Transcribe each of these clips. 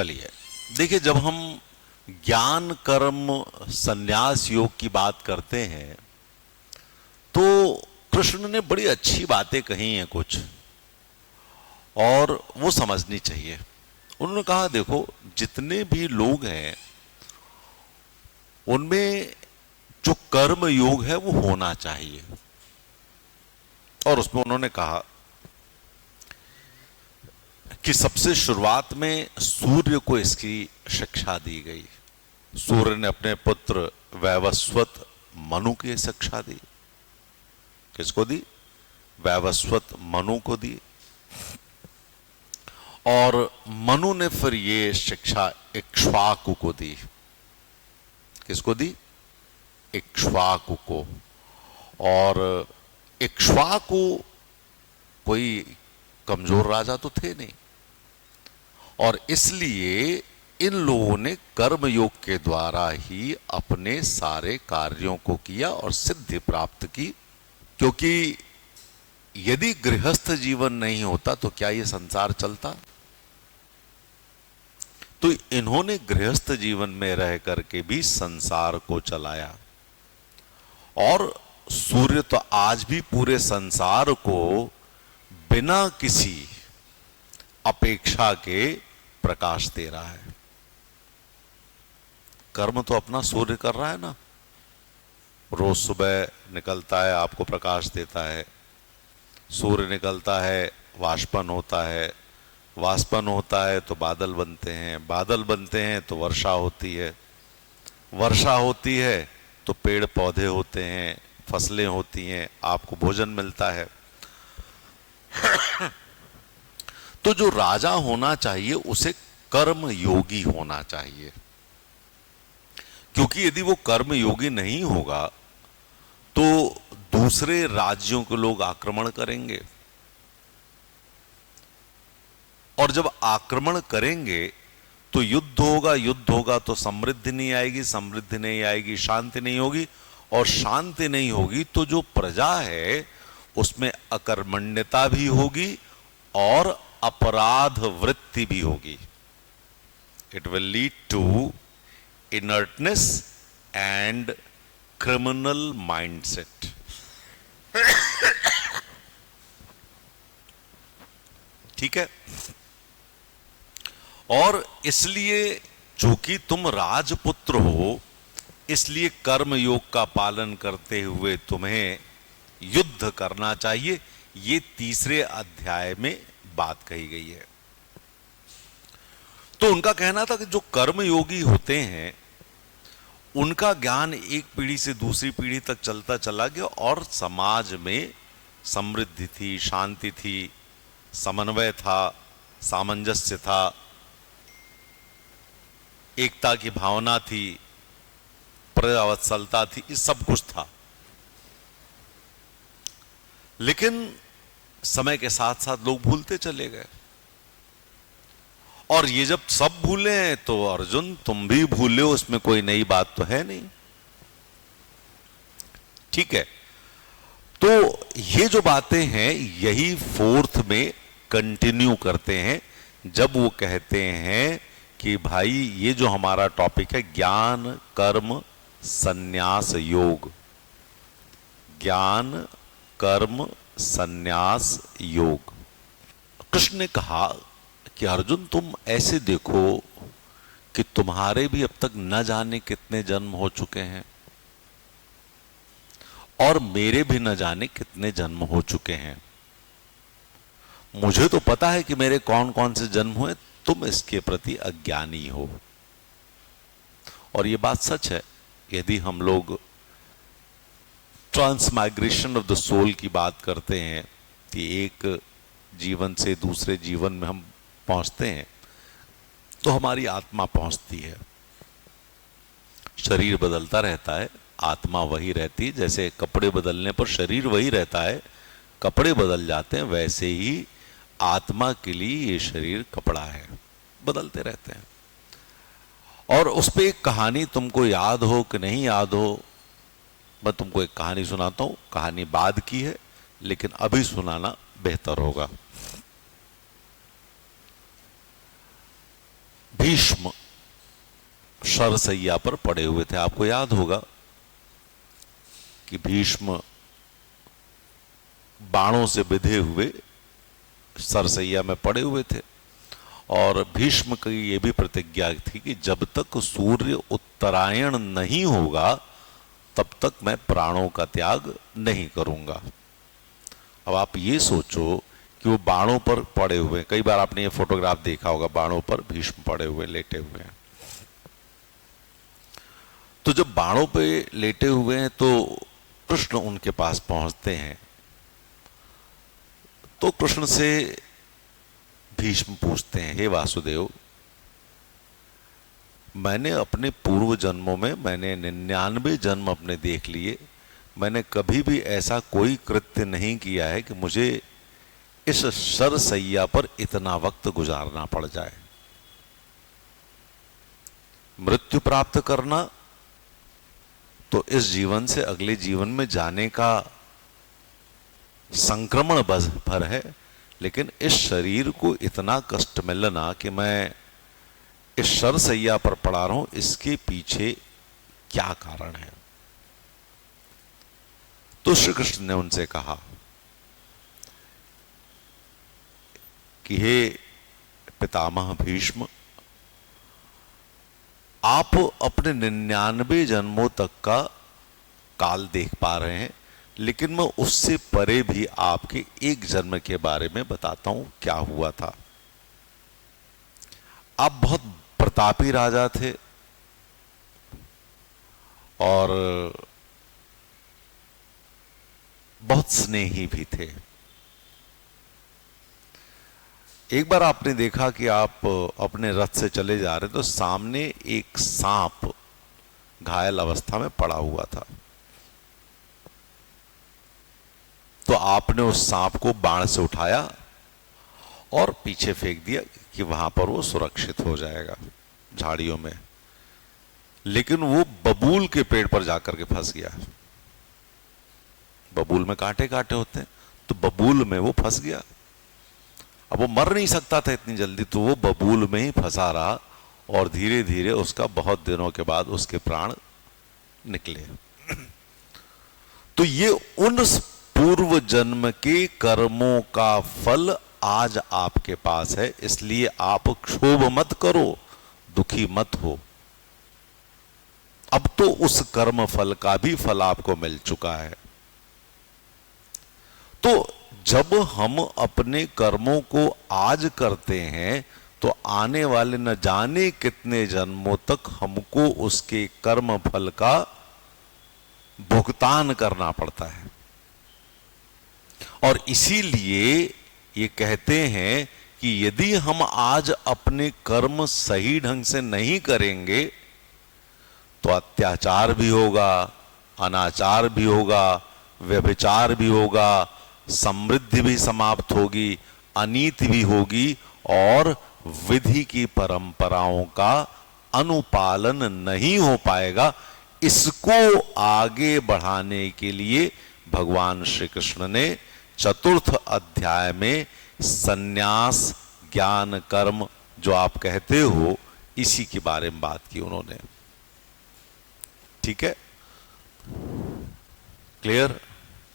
चलिए देखिए, जब हम ज्ञान कर्म संन्यास योग की बात करते हैं तो कृष्ण ने बड़ी अच्छी बातें कही हैं कुछ, और वो समझनी चाहिए। उन्होंने कहा देखो, जितने भी लोग हैं उनमें जो कर्म योग है वो होना चाहिए। और उसमें उन्होंने कहा कि सबसे शुरुआत में सूर्य को इसकी शिक्षा दी गई। सूर्य ने अपने पुत्र वैवस्वत मनु की शिक्षा दी। किसको दी? वैवस्वत मनु को दी। और मनु ने फिर ये शिक्षा इक्ष्वाकु को दी। किसको दी? इक्ष्वाकु को। और इक्ष्वाकु कोई कमजोर राजा तो थे नहीं, और इसलिए इन लोगों ने कर्म योग के द्वारा ही अपने सारे कार्यों को किया और सिद्धि प्राप्त की। क्योंकि यदि गृहस्थ जीवन नहीं होता तो क्या ये संसार चलता? तो इन्होंने गृहस्थ जीवन में रह करके भी संसार को चलाया। और सूर्य तो आज भी पूरे संसार को बिना किसी अपेक्षा के प्रकाश दे रहा है। कर्म तो अपना सूर्य कर रहा है ना। रोज सुबह निकलता है, आपको प्रकाश देता है। सूर्य निकलता है, वाष्पन होता है, वाष्पन होता है तो बादल बनते हैं, बादल बनते हैं तो वर्षा होती है, वर्षा होती है तो पेड़ पौधे होते हैं, फसलें होती हैं, आपको भोजन मिलता है। तो जो राजा होना चाहिए उसे कर्म योगी होना चाहिए, क्योंकि यदि वो कर्म योगी नहीं होगा तो दूसरे राज्यों के लोग आक्रमण करेंगे, और जब आक्रमण करेंगे तो युद्ध होगा तो समृद्धि नहीं आएगी, समृद्धि नहीं आएगी शांति नहीं होगी, और शांति नहीं होगी तो जो प्रजा है उसमें अकर्मण्यता भी होगी और अपराध वृत्ति भी होगी। It will lead to inertness and criminal mindset. ठीक है। और इसलिए चूंकि तुम राजपुत्र हो, इसलिए कर्म योग का पालन करते हुए तुम्हें युद्ध करना चाहिए। ये तीसरे अध्याय में बात कही गई है। तो उनका कहना था कि जो कर्म योगी होते हैं उनका ज्ञान एक पीढ़ी से दूसरी पीढ़ी तक चलता चला गया, और समाज में समृद्धि थी, शांति थी, समन्वय था, सामंजस्य था, एकता की भावना थी, प्रजावत्सलता थी, ये सब कुछ था। लेकिन समय के साथ साथ लोग भूलते चले गए, और ये जब सब भूले हैं तो अर्जुन तुम भी भूले हो, उसमें कोई नई बात तो है नहीं। ठीक है। तो ये जो बातें हैं यही फोर्थ में कंटिन्यू करते हैं, जब वो कहते हैं कि भाई ये जो हमारा टॉपिक है ज्ञान कर्म संन्यास योग, ज्ञान कर्म संन्यास योग। कृष्ण ने कहा कि अर्जुन तुम ऐसे देखो कि तुम्हारे भी अब तक न जाने कितने जन्म हो चुके हैं, और मेरे भी न जाने कितने जन्म हो चुके हैं। मुझे तो पता है कि मेरे कौन कौन से जन्म हुए, तुम इसके प्रति अज्ञानी हो। और ये बात सच है। यदि हम लोग ट्रांसमाइग्रेशन ऑफ द सोल की बात करते हैं कि एक जीवन से दूसरे जीवन में हम पहुंचते हैं, तो हमारी आत्मा पहुंचती है। शरीर बदलता रहता है, आत्मा वही रहती है। जैसे कपड़े बदलने पर शरीर वही रहता है, कपड़े बदल जाते हैं, वैसे ही आत्मा के लिए ये शरीर कपड़ा है, बदलते रहते हैं। और उस पर एक कहानी तुमको याद हो कि नहीं याद हो, मैं तुमको एक कहानी सुनाता हूं। कहानी बाद की है लेकिन अभी सुनाना बेहतर होगा। भीष्म शरशैया पर पड़े हुए थे। आपको याद होगा कि भीष्म बाणों से बिधे हुए सरसैया में पड़े हुए थे और भीष्म की यह भी प्रतिज्ञा थी कि जब तक सूर्य उत्तरायण नहीं होगा तब तक मैं प्राणों का त्याग नहीं करूंगा। अब आप ये सोचो कि वो बाणों पर पड़े हुए, कई बार आपने ये फोटोग्राफ देखा होगा, बाणों पर भीष्म पड़े हुए, लेटे हुए हैं। तो जब बाणों पे लेटे हुए हैं तो कृष्ण उनके पास पहुंचते हैं। तो कृष्ण से भीष्म पूछते हैं, हे वासुदेव, मैंने अपने पूर्व जन्मों में, मैंने 99 जन्म अपने देख लिए, मैंने कभी भी ऐसा कोई कृत्य नहीं किया है कि मुझे इस शरशैया पर इतना वक्त गुजारना पड़ जाए। मृत्यु प्राप्त करना तो इस जीवन से अगले जीवन में जाने का संक्रमण भर है, लेकिन इस शरीर को इतना कष्ट मिलना कि मैं इस शरशैया पर पड़ा रहा हूं, इसके पीछे क्या कारण है। तो श्री कृष्ण ने उनसे कहा कि हे पितामह भीष्म, आप अपने 99 जन्मों तक का काल देख पा रहे हैं, लेकिन मैं उससे परे भी आपके एक जन्म के बारे में बताता हूं क्या हुआ था। आप बहुत प्रतापी राजा थे और बहुत स्नेही भी थे। एक बार आपने देखा कि आप अपने रथ से चले जा रहे तो सामने एक सांप घायल अवस्था में पड़ा हुआ था, तो आपने उस सांप को बाण से उठाया और पीछे फेंक दिया कि वहां पर वो सुरक्षित हो जाएगा झाड़ियों में, लेकिन वो बबूल के पेड़ पर जाकर के फंस गया। बबूल में कांटे कांटे होते हैं, तो बबूल में वो फंस गया। अब वो मर नहीं सकता था इतनी जल्दी, तो वो बबूल में ही फंसा रहा और धीरे धीरे उसका बहुत दिनों के बाद उसके प्राण निकले। तो ये उन पूर्व जन्म के कर्मों का फल आज आपके पास है, इसलिए आप क्षोभ मत करो, दुखी मत हो। अब तो उस कर्म फल का भी फल आपको मिल चुका है। तो जब हम अपने कर्मों को आज करते हैं तो आने वाले न जाने कितने जन्मों तक हमको उसके कर्म फल का भुगतान करना पड़ता है। और इसीलिए ये कहते हैं कि यदि हम आज अपने कर्म सही ढंग से नहीं करेंगे तो अत्याचार भी होगा, अनाचार भी होगा, व्यभिचार भी होगा, समृद्धि भी समाप्त होगी, अनीति भी होगी और विधि की परंपराओं का अनुपालन नहीं हो पाएगा। इसको आगे बढ़ाने के लिए भगवान श्री कृष्ण ने चतुर्थ अध्याय में सन्यास ज्ञान कर्म जो आप कहते हो, इसी के बारे में बात की उन्होंने। ठीक है, क्लियर?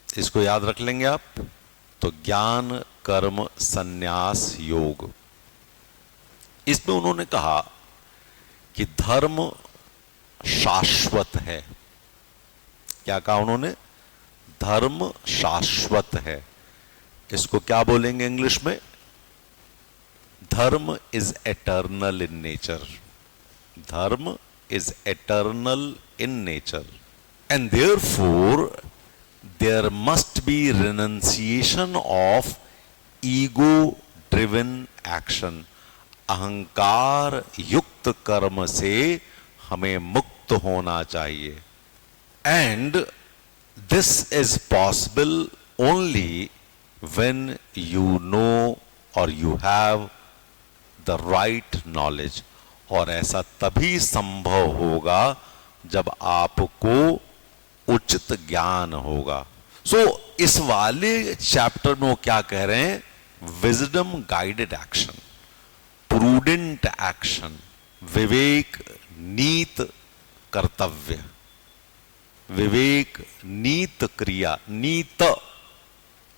इसको याद रख लेंगे आप। तो ज्ञान कर्म सन्यास योग, इसमें उन्होंने कहा कि धर्म शाश्वत है। क्या कहा उन्होंने? धर्म शाश्वत है। इसको क्या बोलेंगे इंग्लिश में? धर्म इज एटर्नल इन नेचर। धर्म is eternal in nature and therefore there must be renunciation of ego driven action। अहंकार युक्त कर्म से हमें मुक्त होना चाहिए। and this is possible only when you know or you have the right knowledge। और ऐसा तभी संभव होगा जब आपको उचित ज्ञान होगा। इस वाले चैप्टर में वो क्या कह रहे हैं? Wisdom guided action, prudent action, विवेक, नीत, कर्तव्य, विवेक, नीत, क्रिया, नीत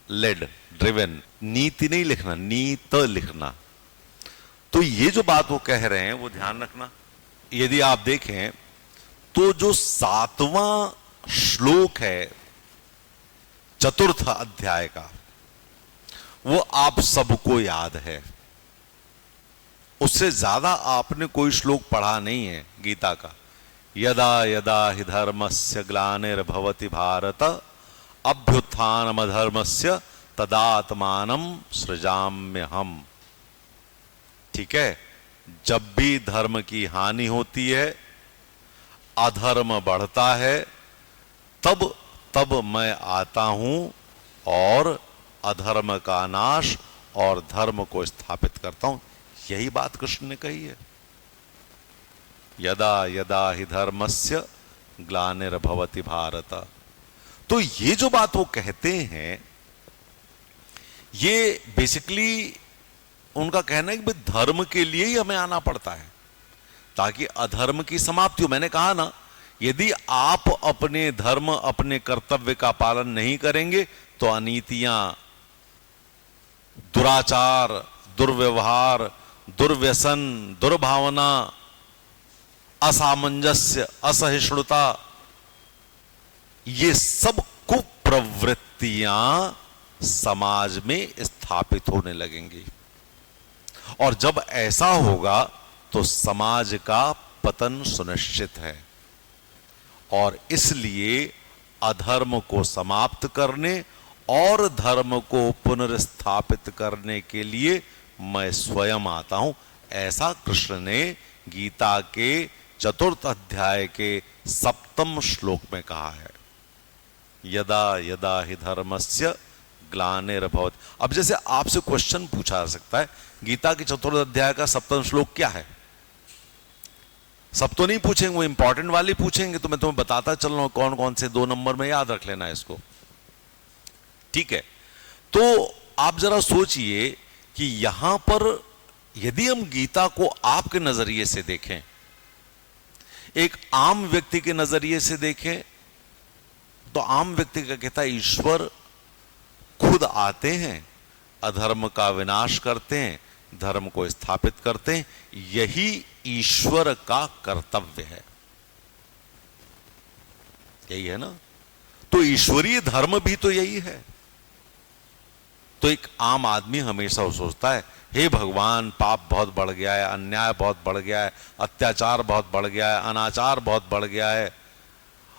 लेड, ड्रिवन, नीति नहीं लिखना, नीत लिखना। तो ये जो बात वो कह रहे हैं वो ध्यान रखना। यदि आप देखें तो जो 7वां श्लोक है चतुर्थ अध्याय का, वो आप सबको याद है। उससे ज्यादा आपने कोई श्लोक पढ़ा नहीं है गीता का। यदा यदा हि धर्मस्य ग्लानिर्भवति भारत अभ्युत्थानमधर्मस्य तदात्मानं सृजाम्यहम्। ठीक है, जब भी धर्म की हानि होती है, अधर्म बढ़ता है, तब तब मैं आता हूं और अधर्म का नाश और धर्म को स्थापित करता हूं। यही बात कृष्ण ने कही है। यदा यदा हि धर्मस्य ग्लानिर्भवति भारत। तो ये जो बात वो कहते हैं, ये बेसिकली उनका कहना है कि भाई धर्म के लिए ही हमें आना पड़ता है ताकि अधर्म की समाप्ति हो। मैंने कहा ना, यदि आप अपने धर्म, अपने कर्तव्य का पालन नहीं करेंगे तो अनीतियां, दुराचार, दुर्व्यवहार, दुर्व्यसन, दुर्भावना, असामंजस्य, असहिष्णुता, ये सब कुप्रवृत्तियां समाज में स्थापित होने लगेंगी। और जब ऐसा होगा तो समाज का पतन सुनिश्चित है। और इसलिए अधर्म को समाप्त करने और धर्म को पुनर्स्थापित करने के लिए मैं स्वयं आता हूं, ऐसा कृष्ण ने गीता के चतुर्थ अध्याय के 7वें श्लोक में कहा है। यदा यदा हि धर्मस्य ग्लानिर्भवति। अब जैसे आपसे क्वेश्चन पूछा जा सकता है, गीता के चतुर्थ अध्याय का 7वां श्लोक क्या है? सब तो नहीं पूछेंगे, वो इंपॉर्टेंट वाले पूछेंगे, तो मैं तुम्हें बताता चल रहा हूं कौन कौन से 2 नंबर में, याद रख लेना इसको। ठीक है, तो आप जरा सोचिए कि यहां पर यदि हम गीता को आपके नजरिए से देखें, एक आम व्यक्ति के नजरिए से देखें, तो आम व्यक्ति का कहता है ईश्वर खुद आते हैं, अधर्म का विनाश करते हैं, धर्म को स्थापित करते हैं, यही ईश्वर का कर्तव्य है। यही है ना? तो ईश्वरीय धर्म भी तो यही है। तो एक आम आदमी हमेशा सोचता है, हे भगवान, पाप बहुत बढ़ गया है, अन्याय बहुत बढ़ गया है, अत्याचार बहुत बढ़ गया है, अनाचार बहुत बढ़ गया है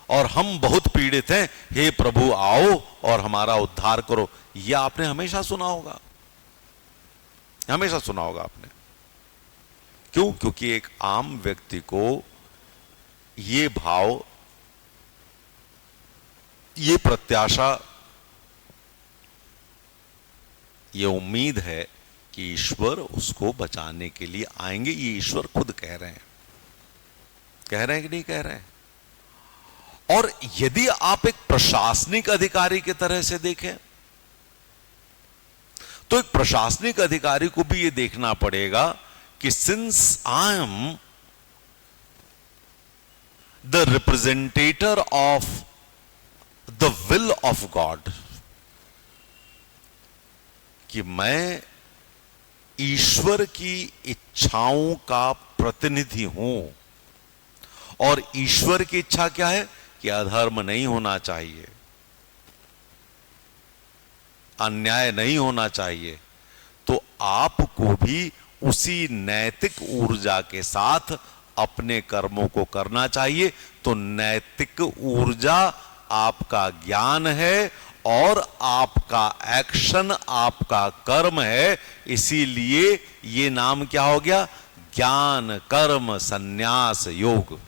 और हम बहुत पीड़ित हैं, हे प्रभु आओ और हमारा उद्धार करो। यह आपने हमेशा सुना होगा, हमेशा सुना होगा आपने। क्यों? क्योंकि एक आम व्यक्ति को ये भाव, ये प्रत्याशा, ये उम्मीद है कि ईश्वर उसको बचाने के लिए आएंगे। ये ईश्वर खुद कह रहे हैं। कह रहे हैं कि नहीं कह रहे हैं? और यदि आप एक प्रशासनिक अधिकारी की तरह से देखें, तो एक प्रशासनिक अधिकारी को भी यह देखना पड़ेगा कि since I am the representator of the will of God, कि मैं ईश्वर की इच्छाओं का प्रतिनिधि हूं। और ईश्वर की इच्छा क्या है? कि अधर्म नहीं होना चाहिए, अन्याय नहीं होना चाहिए। तो आपको भी उसी नैतिक ऊर्जा के साथ अपने कर्मों को करना चाहिए। तो नैतिक ऊर्जा आपका ज्ञान है और आपका एक्शन, आपका कर्म है। इसीलिए ये नाम क्या हो गया? ज्ञान कर्म संन्यास योग।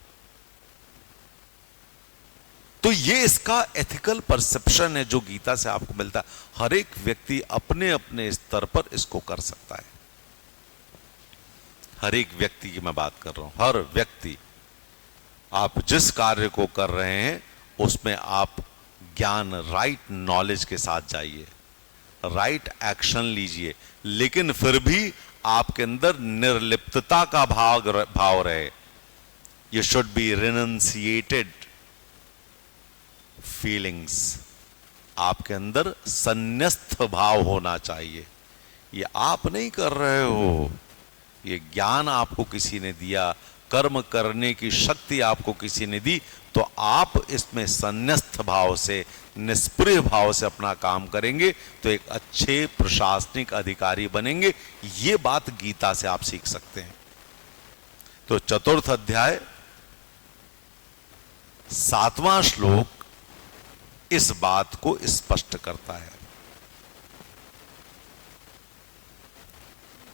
तो ये इसका एथिकल परसेप्शन है जो गीता से आपको मिलता है। हर एक व्यक्ति अपने अपने स्तर पर इसको कर सकता है। हर एक व्यक्ति की मैं बात कर रहा हूं, हर व्यक्ति। आप जिस कार्य को कर रहे हैं उसमें आप ज्ञान, राइट नॉलेज के साथ जाइए, राइट एक्शन लीजिए, लेकिन फिर भी आपके अंदर निर्लिप्तता का भाव रहे। यू शुड बी रिनंसिएटेड फीलिंग्स, आपके अंदर संन्यस्त भाव होना चाहिए। ये आप नहीं कर रहे हो, ये ज्ञान आपको किसी ने दिया, कर्म करने की शक्ति आपको किसी ने दी, तो आप इसमें संन्यस्त भाव से, निष्प्रिय भाव से अपना काम करेंगे तो एक अच्छे प्रशासनिक अधिकारी बनेंगे। ये बात गीता से आप सीख सकते हैं। तो चतुर्थ अध्याय 7वां श्लोक इस बात को स्पष्ट करता है।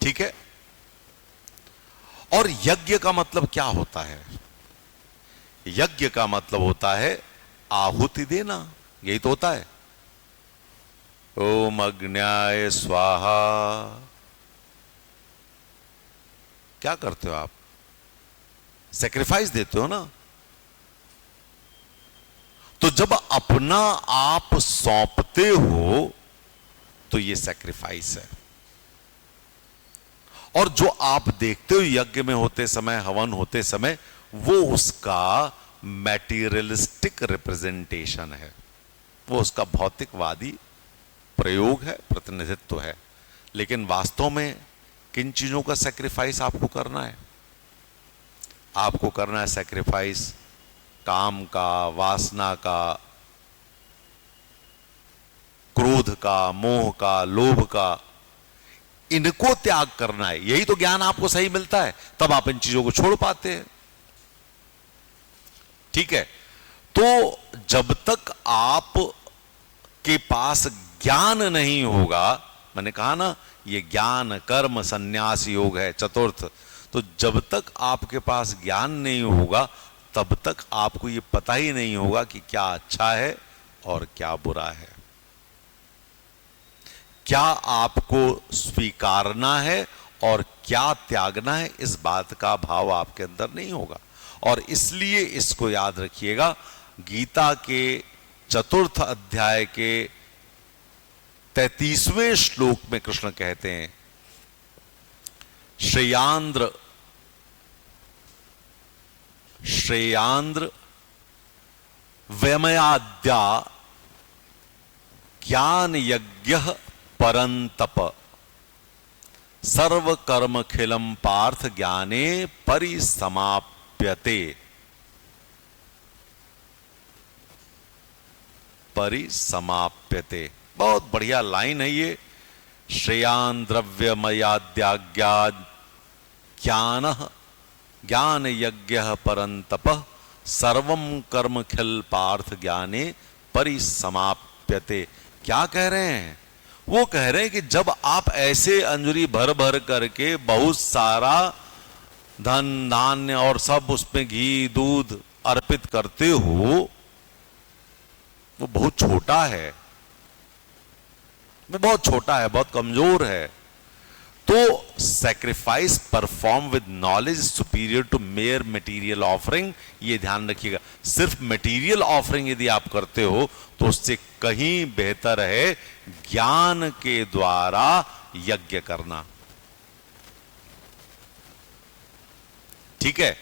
ठीक है। और यज्ञ का मतलब क्या होता है? यज्ञ का मतलब होता है आहुति देना, यही तो होता है। ओम अग्न्याय स्वाहा। क्या करते हो आप? सैक्रिफाइस देते हो ना। तो जब अपना आप सौंपते हो तो ये सैक्रिफाइस है। और जो आप देखते हो यज्ञ में होते समय, हवन होते समय, वो उसका मैटीरियलिस्टिक रिप्रेजेंटेशन है, वो उसका भौतिकवादी प्रयोग है, प्रतिनिधित्व है। लेकिन वास्तव में किन चीजों का सैक्रिफाइस आपको करना है? आपको करना है सैक्रिफाइस काम का, वासना का, क्रोध का, मोह का, लोभ का। इनको त्याग करना है। यही तो ज्ञान आपको सही मिलता है, तब आप इन चीजों को छोड़ पाते हैं। ठीक है। तो जब तक आप के पास ज्ञान नहीं होगा, मैंने कहा ना ये ज्ञान कर्म संन्यास योग है चतुर्थ, तो जब तक आपके पास ज्ञान नहीं होगा तब तक आपको ये पता ही नहीं होगा कि क्या अच्छा है और क्या बुरा है, क्या आपको स्वीकारना है और क्या त्यागना है, इस बात का भाव आपके अंदर नहीं होगा। और इसलिए इसको याद रखिएगा, गीता के चतुर्थ अध्याय के 33वें श्लोक में कृष्ण कहते हैं, श्रेयांद्र वैमयाद्या ज्ञान यज्ञ परंतप सर्व कर्म खिलम पार्थ ज्ञाने परिसमाप्यते। परिसमाप्यते, बहुत बढ़िया लाइन है ये। श्रेयान द्रव्यमयाद्याज्ञा ज्ञान ज्ञान यज्ञ परंतप सर्वम कर्म खिल पार्थ ज्ञाने परिसमाप्यते। क्या कह रहे हैं? वो कह रहे हैं कि जब आप ऐसे अंजलि भर भर करके बहुत सारा धन धान्य और सब उसमें घी दूध अर्पित करते हो, वो बहुत छोटा है, वो बहुत छोटा है, बहुत कमजोर है। तो sacrifice perform with knowledge superior to mere material offering, ये ध्यान रखिएगा। सिर्फ मटेरियल ऑफरिंग यदि आप करते हो तो उससे कहीं बेहतर है ज्ञान के द्वारा यज्ञ करना। ठीक है।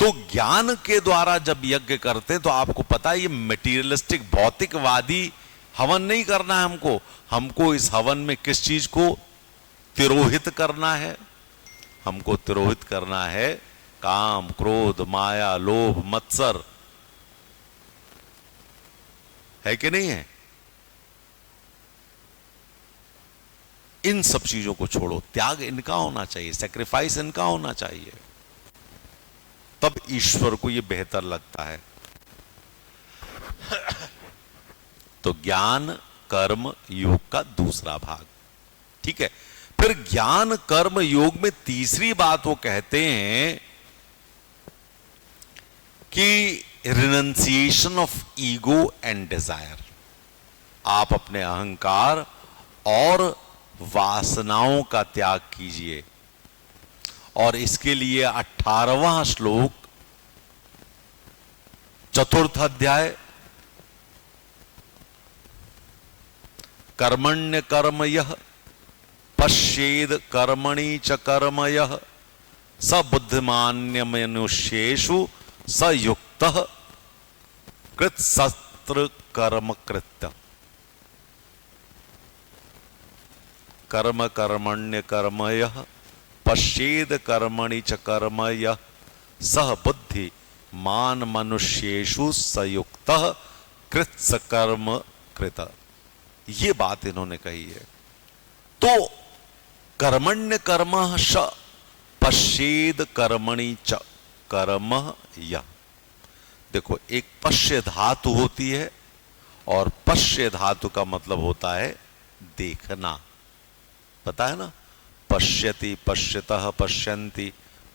तो ज्ञान के द्वारा जब यज्ञ करते तो आपको पता है ये मटेरियलिस्टिक भौतिकवादी हवन नहीं करना है हमको। हमको इस हवन में किस चीज को तिरोहित करना है? हमको तिरोहित करना है काम, क्रोध, माया, लोभ, मत्सर, है कि नहीं है? इन सब चीजों को छोड़ो, त्याग इनका होना चाहिए, सैक्रिफाइस इनका होना चाहिए, तब ईश्वर को यह बेहतर लगता है। तो ज्ञान कर्म योग का दूसरा भाग। ठीक है। फिर ज्ञान कर्म योग में तीसरी बात वो कहते हैं कि renunciation of ego and desire. आप अपने अहंकार और वासनाओं का त्याग कीजिए। और इसके लिए 18वां श्लोक चतुर्थ अध्याय कर्मण्य कर्म यह पश्येद कर्मणि च कर्म यः स बुद्धिमान्य मनुष्येषु स युक्तः कृतशस्त्र कर्म कृत्य। कर्म कर्मण्य कर्म यः पश्येद कर्मणि च कर्म यः सह बुद्धि मान मनुष्येषु सयुक्तः कृत्स कर्म कृत। ये बात इन्होंने कही है। तो कर्मण्य कर्म श पश्येद कर्मणि च कर्म यः। देखो, एक पश्य धातु होती है और पश्य धातु का मतलब होता है देखना। पता है ना, पश्यति पश्यतः पश्यन्ति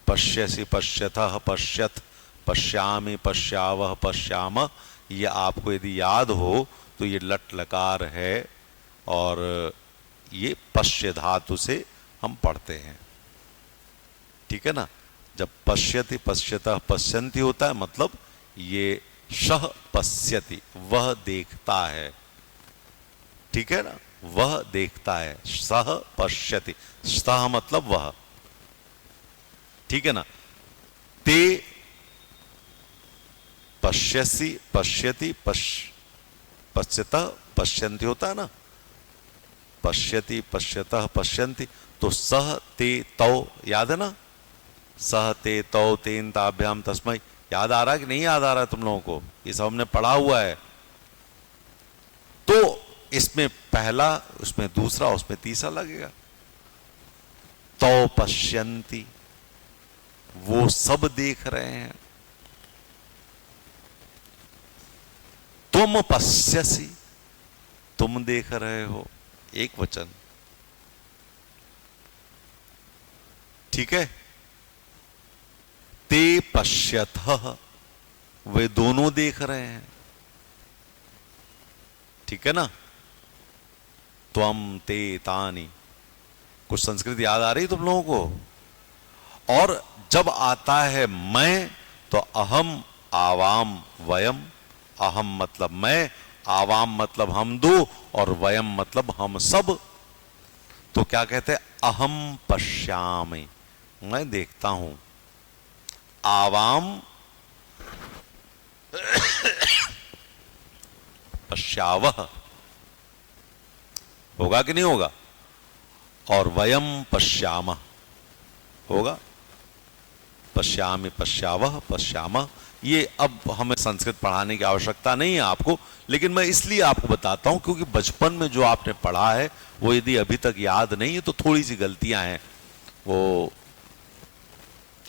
पश्यसि पश्यतः पश्यत पश्यामि पश्यावः पश्याम। ये आपको यदि याद हो तो ये लट लकार है और ये पश्य धातु से हम पढ़ते हैं। ठीक है ना। जब पश्यति पश्यतः पश्यन्ति होता है मतलब ये शह पश्यति, वह देखता है। ठीक है ना, वह देखता है। सह पश्यति, सह मतलब वह। ठीक है ना। ते पश्यसि पश्यति पश्यतः पश्यन्ति होता है ना, पश्यति पश्यतः पश्यन्ति। तो सह ते तौ याद है ना, सह ते तौ तेन ताभ्याम तस्मै। याद आ रहा है कि नहीं याद आ रहा है तुम लोगों को? ये सब हमने पढ़ा हुआ है। तो इसमें पहला, उसमें दूसरा, उसमें तीसरा लगेगा। तौ पश्यन्ति, वो सब देख रहे हैं। तुम पश्यसि, तुम देख रहे हो, एक वचन। ठीक है। ते पश्यतः, वे दोनों देख रहे हैं। ठीक है ना। त्वम ते तानि। कुछ संस्कृत याद आ रही तुम लोगों को? और जब आता है मैं तो अहम आवाम वयम। अहम मतलब मैं, आवाम मतलब हम दो, और वयम मतलब हम सब। तो क्या कहते हैं? अहम पश्यामि, मैं देखता हूं। आवाम पश्यावः, होगा कि नहीं होगा? और वयम पश्यामः होगा। पश्यामि पश्यावः पश्यामः। ये अब हमें संस्कृत पढ़ाने की आवश्यकता नहीं है आपको, लेकिन मैं इसलिए आपको बताता हूं क्योंकि बचपन में जो आपने पढ़ा है वो यदि अभी तक याद नहीं है तो थोड़ी सी गलतियां हैं। वो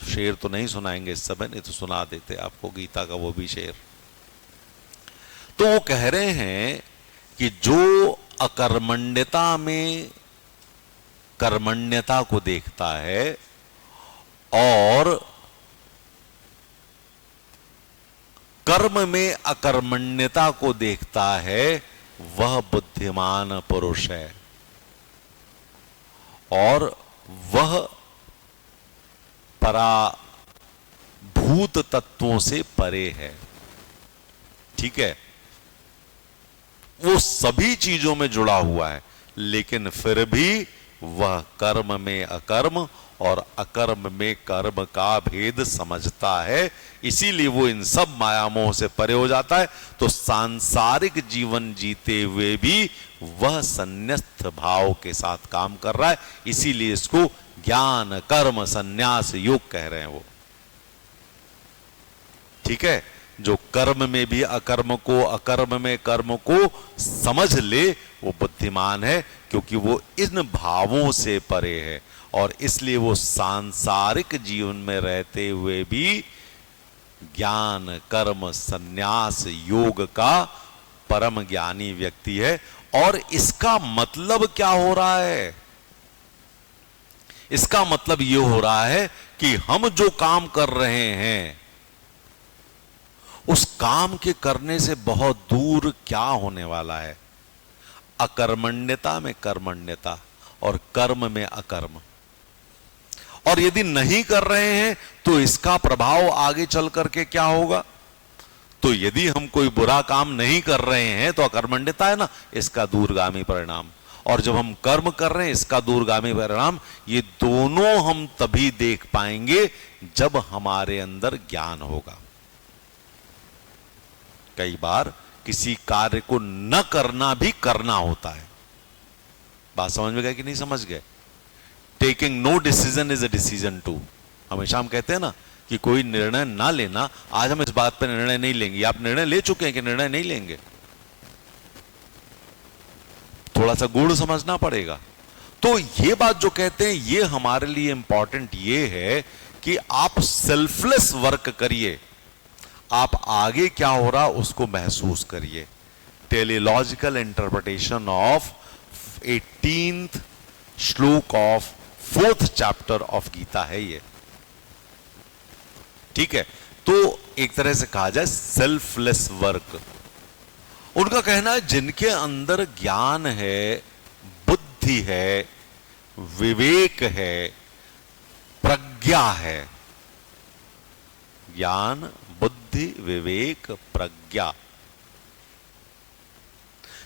शेर तो नहीं सुनाएंगे इस समय, नहीं तो सुना देते आपको गीता का वो भी शेर। तो वो कह रहे हैं कि जो अकर्मण्यता में कर्मण्यता को देखता है और कर्म में अकर्मण्यता को देखता है, वह बुद्धिमान पुरुष है और वह पराभूत तत्वों से परे है। ठीक है। वो सभी चीजों में जुड़ा हुआ है, लेकिन फिर भी वह कर्म में अकर्म और अकर्म में कर्म का भेद समझता है। इसीलिए वो इन सब मायामोह से परे हो जाता है। तो सांसारिक जीवन जीते हुए भी वह संन्यस्त भाव के साथ काम कर रहा है। इसीलिए इसको ज्ञान कर्म संन्यास योग कह रहे हैं वो। ठीक है। जो कर्म में भी अकर्म को, अकर्म में कर्म को समझ ले, वो बुद्धिमान है, क्योंकि वो इन भावों से परे है और इसलिए वो सांसारिक जीवन में रहते हुए भी ज्ञान कर्म संन्यास योग का परम ज्ञानी व्यक्ति है। और इसका मतलब क्या हो रहा है? इसका मतलब ये हो रहा है कि हम जो काम कर रहे हैं उस काम के करने से बहुत दूर क्या होने वाला है? अकर्मण्यता में कर्मण्यता और कर्म में अकर्म। और यदि नहीं कर रहे हैं तो इसका प्रभाव आगे चल करके क्या होगा? तो यदि हम कोई बुरा काम नहीं कर रहे हैं तो अकर्मण्यता है ना, इसका दूरगामी परिणाम। और जब हम कर्म कर रहे हैं इसका दूरगामी परिणाम, ये दोनों हम तभी देख पाएंगे जब हमारे अंदर ज्ञान होगा। कई बार किसी कार्य को न करना भी करना होता है। बात समझ में गए कि नहीं समझ गए? Taking no decision is a decision too. हमेशा हम कहते हैं ना कि कोई निर्णय ना लेना, आज हम इस बात पर निर्णय नहीं लेंगे। आप निर्णय ले चुके हैं कि निर्णय नहीं लेंगे? थोड़ा सा गुण समझना पड़ेगा। तो ये बात जो कहते हैं ये हमारे लिए इंपॉर्टेंट ये है कि आप सेल्फलेस वर्क करिए, आप आगे क्या हो रहा उसको महसूस करिए। टेलीलॉजिकल इंटरप्रिटेशन ऑफ 18th श्लोक of 4th chapter of Gita है ये। ठीक है, तो एक तरह से कहा जाए सेल्फलेस वर्क। उनका कहना है जिनके अंदर ज्ञान है, बुद्धि है, विवेक है, प्रज्ञा है, ज्ञान, बुद्धि, विवेक, प्रज्ञा,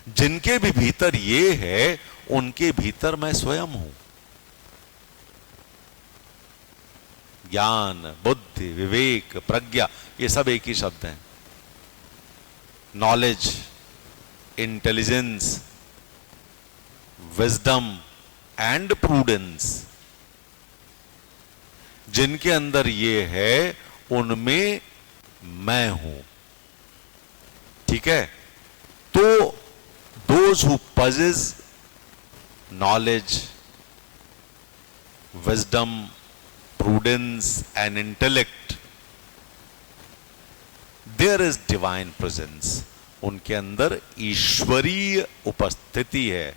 जिनके भी भीतर ये है उनके भीतर मैं स्वयं हूं। ज्ञान, बुद्धि, विवेक, प्रज्ञा, ये सब एक ही शब्द हैं। Knowledge, intelligence, wisdom and prudence, जिनके अंदर ये है उनमें मैं हूं। ठीक है, तो those who possess knowledge, wisdom, prudence and intellect, there is divine presence, उनके अंदर ईश्वरीय उपस्थिति है।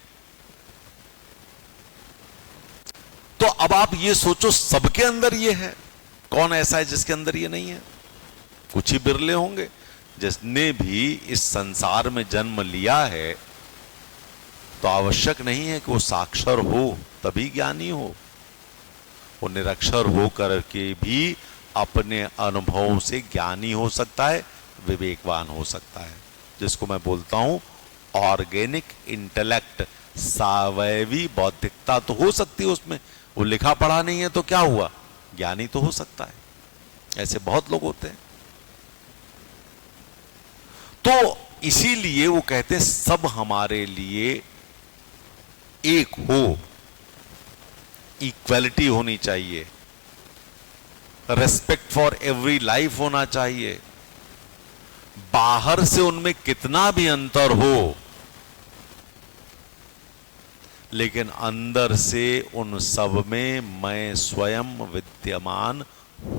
तो अब आप ये सोचो सबके अंदर ये है, कौन ऐसा है जिसके अंदर ये नहीं है? कुछ ही बिरले होंगे। जिसने भी इस संसार में जन्म लिया है तो आवश्यक नहीं है कि वो साक्षर हो तभी ज्ञानी हो। वो निरक्षर हो करके भी अपने अनुभवों से ज्ञानी हो सकता है, विवेकवान हो सकता है, जिसको मैं बोलता हूं ऑर्गेनिक इंटेलेक्ट। सावयवी बौद्धिकता तो हो सकती है उसमें, वो लिखा पढ़ा नहीं है तो क्या हुआ, ज्ञानी तो हो सकता है। ऐसे बहुत लोग होते हैं। तो इसीलिए वो कहते हैं सब हमारे लिए एक हो, इक्वलिटी होनी चाहिए, रेस्पेक्ट फॉर एवरी लाइफ होना चाहिए। बाहर से उनमें कितना भी अंतर हो लेकिन अंदर से उन सब में मैं स्वयं विद्यमान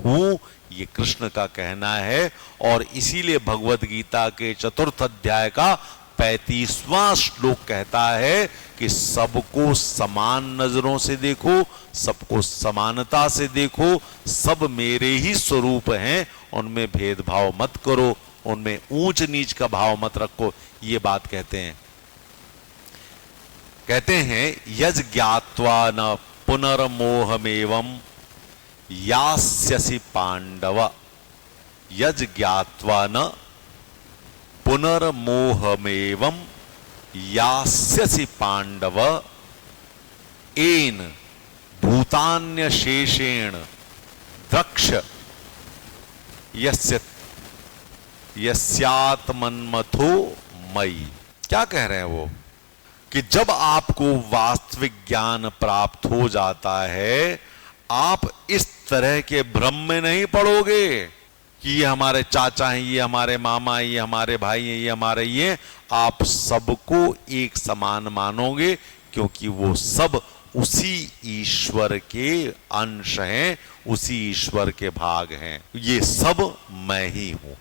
हूं, ये कृष्ण का कहना है। और इसीलिए भगवत गीता के 4th अध्याय का 35वां श्लोक कहता है कि सबको समान नजरों से देखो, सबको समानता से देखो, सब मेरे ही स्वरूप हैं, उनमें भेदभाव मत करो, उनमें ऊंच नीच का भाव मत रखो। ये बात कहते हैं। कहते हैं यज ज्ञात्वा न पुनर्मोहमेवं यास्यसि पांडव, यज ज्ञात्वा न पुनर्मोहमेवं यास्यसि पांडव, एन भूतान्य शेषेण द्रक्ष यस्यात्मन्मथो मयि। क्या कह रहे हैं वो कि जब आपको वास्तविक ज्ञान प्राप्त हो जाता है, आप इस तरह के भ्रम में नहीं पड़ोगे कि ये हमारे चाचा हैं, ये हमारे मामा हैं, ये हमारे भाई हैं, ये हमारे ये। आप सबको एक समान मानोगे क्योंकि वो सब उसी ईश्वर के अंश हैं, उसी ईश्वर के भाग हैं। ये सब मैं ही हूं।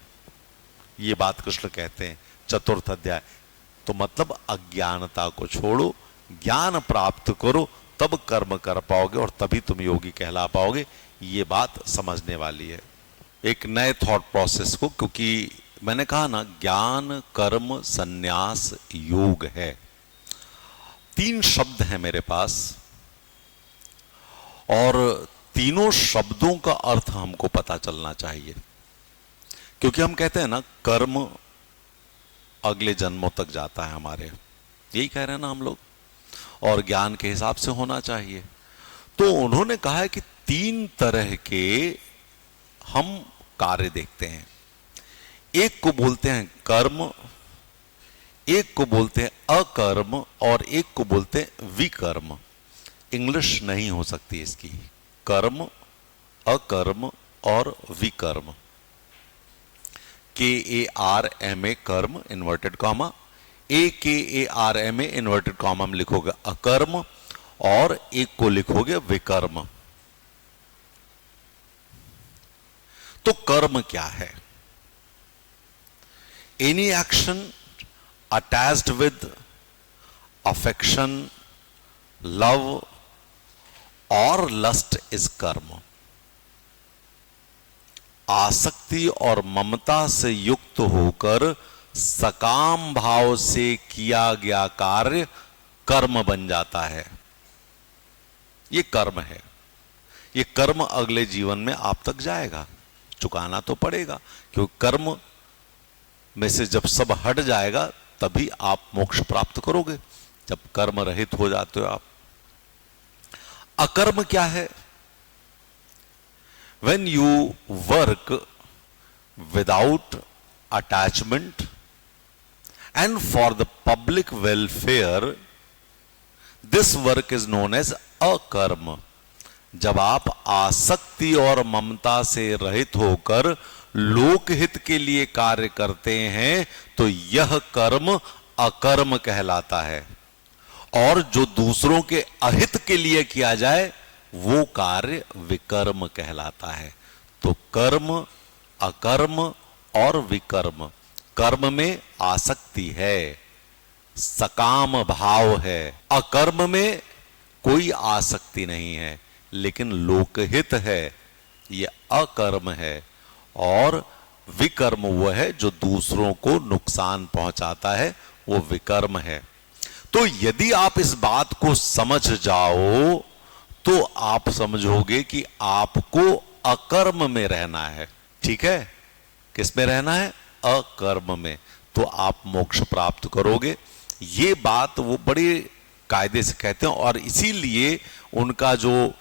ये बात कृष्ण कहते हैं 4th अध्याय। तो मतलब अज्ञानता को छोड़ो, ज्ञान प्राप्त करो, तब कर्म कर पाओगे और तभी तुम योगी कहला पाओगे। ये बात समझने वाली है एक नए थॉट प्रोसेस को, क्योंकि मैंने कहा ना ज्ञान कर्म संन्यास योग है। 3 शब्द हैं मेरे पास और तीनों शब्दों का अर्थ हमको पता चलना चाहिए, क्योंकि हम कहते हैं ना कर्म अगले जन्मों तक जाता है हमारे, यही कह रहे हैं ना हम लोग। और ज्ञान के हिसाब से होना चाहिए। तो उन्होंने कहा है कि 3 तरह के हम कार्य देखते हैं। एक को बोलते हैं कर्म, एक को बोलते हैं अकर्म, और एक को बोलते हैं विकर्म। इंग्लिश नहीं हो सकती इसकी। कर्म, अकर्म और विकर्म। KARMA कर्म inverted comma, AKARMA inverted comma में लिखोगे अकर्म, और एक को लिखोगे विकर्म। तो कर्म क्या है? Any action attached with affection, love और लस्ट इज कर्म। आसक्ति और ममता से युक्त होकर सकाम भाव से किया गया कार्य कर्म बन जाता है। ये कर्म है। ये कर्म अगले जीवन में आप तक जाएगा, चुकाना तो पड़ेगा, क्योंकि कर्म में से जब सब हट जाएगा तभी आप मोक्ष प्राप्त करोगे, जब कर्म रहित हो जाते हो आप। अकर्म क्या है? When you work without attachment and for the public welfare, this work is known as अकर्म। जब आप आसक्ति और ममता से रहित होकर लोकहित के लिए कार्य करते हैं तो यह कर्म अकर्म कहलाता है, और जो दूसरों के अहित के लिए किया जाए वो कार्य विकर्म कहलाता है। तो कर्म, अकर्म और विकर्म। कर्म में आसक्ति है, सकाम भाव है। अकर्म में कोई आसक्ति नहीं है लेकिन लोकहित है, ये अकर्म है। और विकर्म वो है जो दूसरों को नुकसान पहुंचाता है, वो विकर्म है। तो यदि आप इस बात को समझ जाओ तो आप समझोगे कि आपको अकर्म में रहना है। ठीक है? किस में रहना है? अकर्म में। तो आप मोक्ष प्राप्त करोगे। ये बात वो बड़े कायदे से कहते हैं, और इसीलिए उनका जो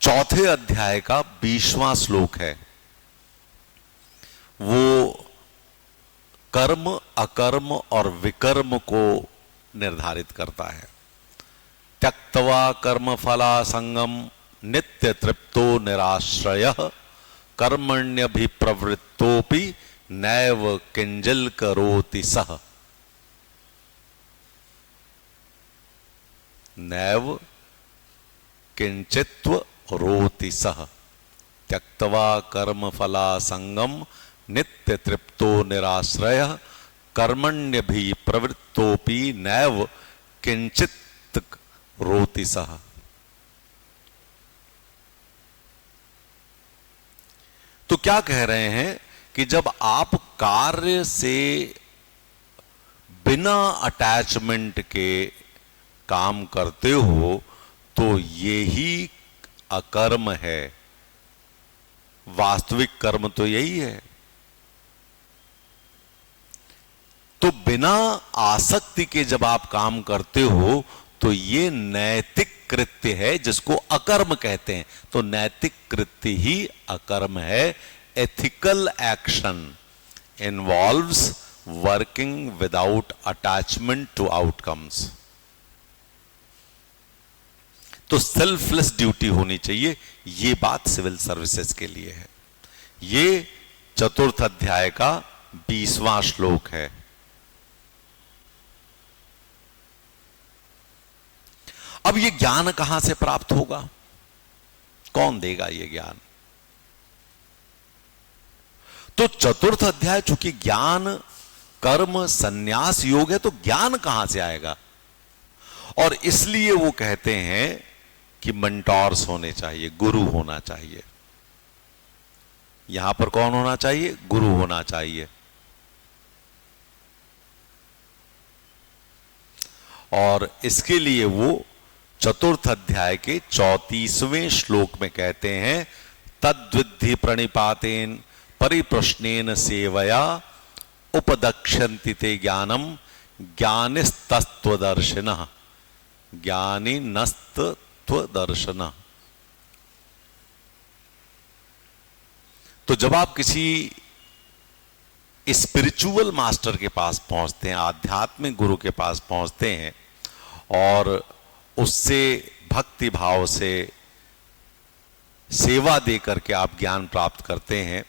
4थे अध्याय का 20वां श्लोक है वो कर्म, अकर्म और विकर्म को निर्धारित करता है। त्यक्त्वा कर्म फला संगम नित्य तृप्तो निराश्रयः कर्मण्यभिप्रवृत्तोपि नैव किंजल करोति सः। नैव किंचित्व रोति सः। त्यक्त्वा कर्म फला संगम नित्य तृप्तो निराश्रयः कर्मण्यभिप्रवृत्तोपि नैव किंचित रोति सः। तो क्या कह रहे हैं कि जब आप कार्य से बिना अटैचमेंट के काम करते हो तो ये ही अकर्म है। वास्तविक कर्म तो यही है। तो बिना आसक्ति के जब आप काम करते हो तो ये नैतिक कृत्य है जिसको अकर्म कहते हैं। तो नैतिक कृत्य ही अकर्म है। Ethical action involves working without attachment to outcomes. तो सेल्फलेस ड्यूटी होनी चाहिए। ये बात सिविल सर्विसेज के लिए है। ये 4th अध्याय का 20वां श्लोक है। अब ये ज्ञान कहां से प्राप्त होगा? कौन देगा ये ज्ञान? तो 4th अध्याय चूंकि ज्ञान कर्म संन्यास योग है, तो ज्ञान कहां से आएगा? और इसलिए वो कहते हैं कि मेंटोर्स होने चाहिए, गुरु होना चाहिए। यहां पर कौन होना चाहिए? गुरु होना चाहिए। और इसके लिए वो 4th अध्याय के 34वें श्लोक में कहते हैं, तद्विद्धि प्रणिपातेन परिप्रश्नेन सेवया उपदक्षन्ति ते ज्ञानम ज्ञानिस्तत्त्वदर्शिनः, ज्ञानिनस्तत्त्वदर्शिनः। तो जब आप किसी स्पिरिचुअल मास्टर के पास पहुंचते हैं, आध्यात्मिक गुरु के पास पहुंचते हैं और उससे भक्ति भाव से सेवा दे करके आप ज्ञान प्राप्त करते हैं,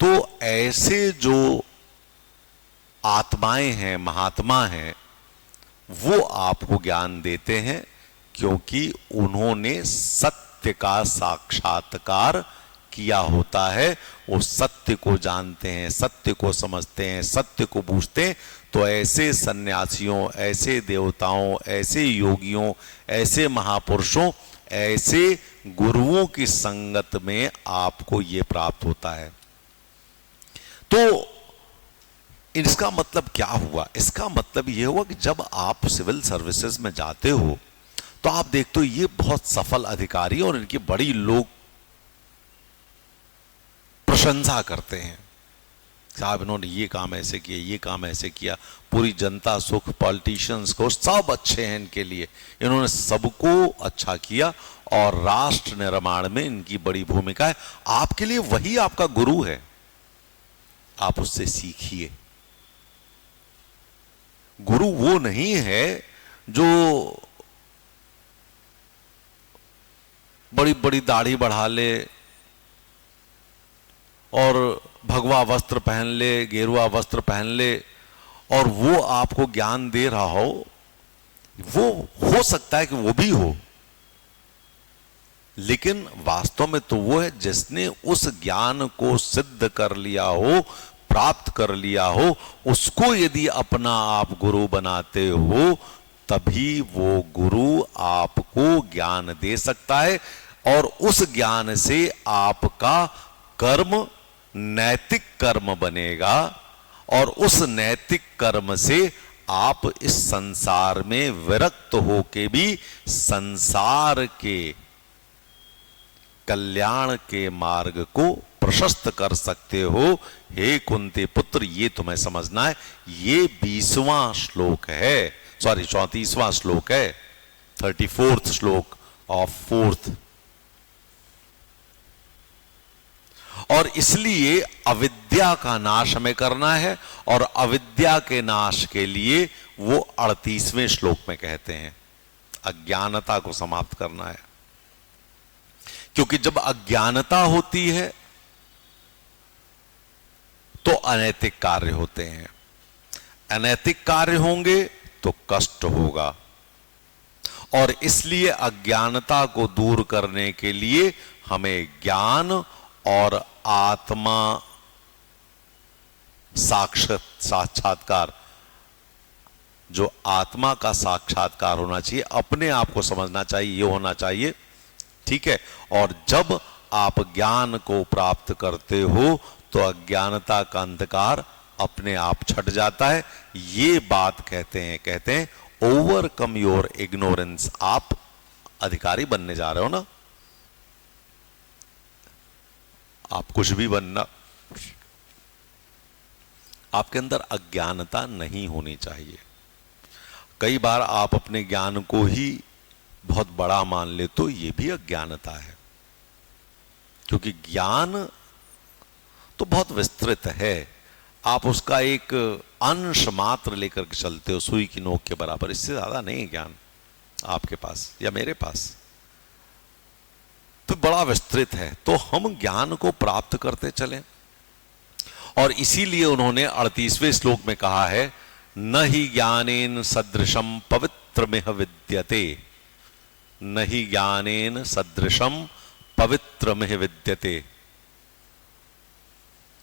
तो ऐसे जो आत्माएं हैं, महात्मा हैं, वो आपको ज्ञान देते हैं, क्योंकि उन्होंने सत्य का साक्षात्कार किया होता है। वो सत्य को जानते हैं, सत्य को समझते हैं, सत्य को बूझते हैं। तो ऐसे सन्यासियों, ऐसे देवताओं, ऐसे योगियों, ऐसे महापुरुषों, ऐसे गुरुओं की संगत में आपको ये प्राप्त होता है। तो इसका मतलब क्या हुआ? इसका मतलब यह हुआ कि जब आप सिविल सर्विसेज में जाते हो तो आप देखते हो ये बहुत सफल अधिकारी और इनकी बड़ी लोग प्रशंसा करते हैं, साहब इन्होंने ये काम ऐसे किया, ये काम ऐसे किया, पूरी जनता सुख, पॉलिटिशियंस को सब अच्छे हैं इनके लिए, इन्होंने सबको अच्छा किया और राष्ट्र निर्माण में इनकी बड़ी भूमिका है। आपके लिए वही आपका गुरु है, आप उससे सीखिए। गुरु वो नहीं है जो बड़ी बड़ी दाढ़ी बढ़ा ले और भगवा वस्त्र पहन ले, गेरुआ वस्त्र पहन ले और वो आपको ज्ञान दे रहा हो। वो हो सकता है कि वो भी हो, लेकिन वास्तव में तो वो है जिसने उस ज्ञान को सिद्ध कर लिया हो, प्राप्त कर लिया हो। उसको यदि अपना आप गुरु बनाते हो, तभी वो गुरु आपको ज्ञान दे सकता है और उस ज्ञान से आपका कर्म नैतिक कर्म बनेगा और उस नैतिक कर्म से आप इस संसार में विरक्त होके भी संसार के कल्याण के मार्ग को प्रशस्त कर सकते हो। हे कुंती पुत्र, ये तुम्हें समझना है। ये 20वां श्लोक है, सॉरी 34वां श्लोक है, 34th श्लोक ऑफ 4th। और इसलिए अविद्या का नाश हमें करना है और अविद्या के नाश के लिए वो 38वें श्लोक में कहते हैं अज्ञानता को समाप्त करना है। क्योंकि जब अज्ञानता होती है तो अनैतिक कार्य होते हैं, अनैतिक कार्य होंगे तो कष्ट होगा। और इसलिए अज्ञानता को दूर करने के लिए हमें ज्ञान और आत्मा साक्षात्कार, जो आत्मा का साक्षात्कार होना चाहिए, अपने आप को समझना चाहिए, ये होना चाहिए, ठीक है। और जब आप ज्ञान को प्राप्त करते हो तो अज्ञानता का अंधकार अपने आप छट जाता है। ये बात कहते हैं ओवरकम योर इग्नोरेंस। आप अधिकारी बनने जा रहे हो ना, आप कुछ भी बनना, आपके अंदर अज्ञानता नहीं होनी चाहिए। कई बार आप अपने ज्ञान को ही बहुत बड़ा मान ले तो ये भी अज्ञानता है, क्योंकि ज्ञान तो बहुत विस्तृत है। आप उसका एक अंश मात्र लेकर के चलते हो, सुई की नोक के बराबर, इससे ज्यादा नहीं ज्ञान आपके पास या मेरे पास, तो बड़ा विस्तृत है। तो हम ज्ञान को प्राप्त करते चलें। और इसीलिए उन्होंने 38वें श्लोक में कहा है, न ही ज्ञानेन सदृशम पवित्रमिह विद्यते, न ही ज्ञानेन सदृशम पवित्रमिह विद्यते,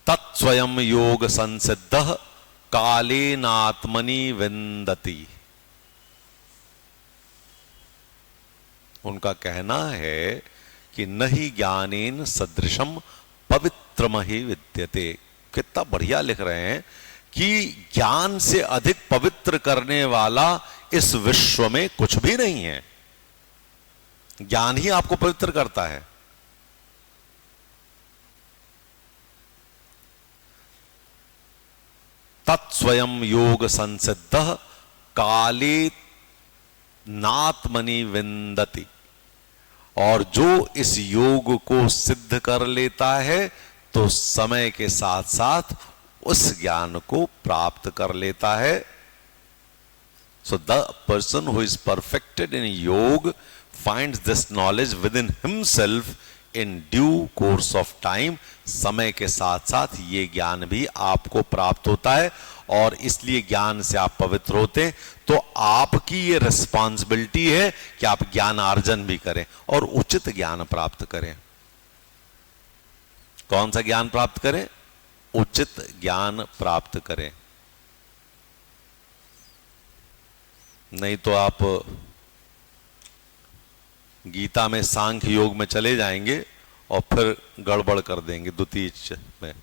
तत्स्वयं योग संसिद्धः कालेनात्मनि विन्दति। उनका कहना है कि नहीं ज्ञानेन सदृशम पवित्रमहि विद्यते। कितना बढ़िया लिख रहे हैं कि ज्ञान से अधिक पवित्र करने वाला इस विश्व में कुछ भी नहीं है। ज्ञान ही आपको पवित्र करता है। तत्स्वयं योग संसिद्धः काले नात्मनि विंदति, और जो इस योग को सिद्ध कर लेता है तो समय के साथ साथ उस ज्ञान को प्राप्त कर लेता है. So the person who is perfected in yoga finds this knowledge within himself in due course of time. समय के साथ साथ ये ज्ञान भी आपको प्राप्त होता है, और इसलिए ज्ञान से आप पवित्र होते हैं. तो आपकी ये रिस्पॉन्सिबिलिटी है कि आप ज्ञान अर्जन भी करें और उचित ज्ञान प्राप्त करें. कौन सा ज्ञान प्राप्त करें? उचित ज्ञान प्राप्त करें. नहीं तो आप गीता में सांख्य योग में चले जाएंगे और फिर गड़बड़ कर देंगे द्वितीय में.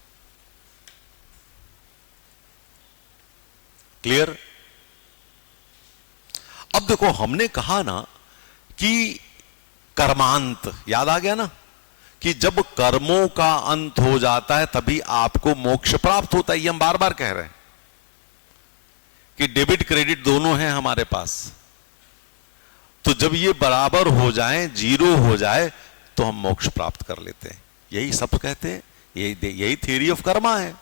क्लियर? अब देखो, हमने कहा ना कि कर्मांत, याद आ गया ना कि जब कर्मों का अंत हो जाता है तभी आपको मोक्ष प्राप्त होता है. ये हम बार बार कह रहे हैं कि डेबिट क्रेडिट दोनों हैं हमारे पास. तो जब ये बराबर हो जाए, जीरो हो जाए, तो हम मोक्ष प्राप्त कर लेते हैं. यही सब कहते हैं, यही थ्योरी ऑफ कर्मा है.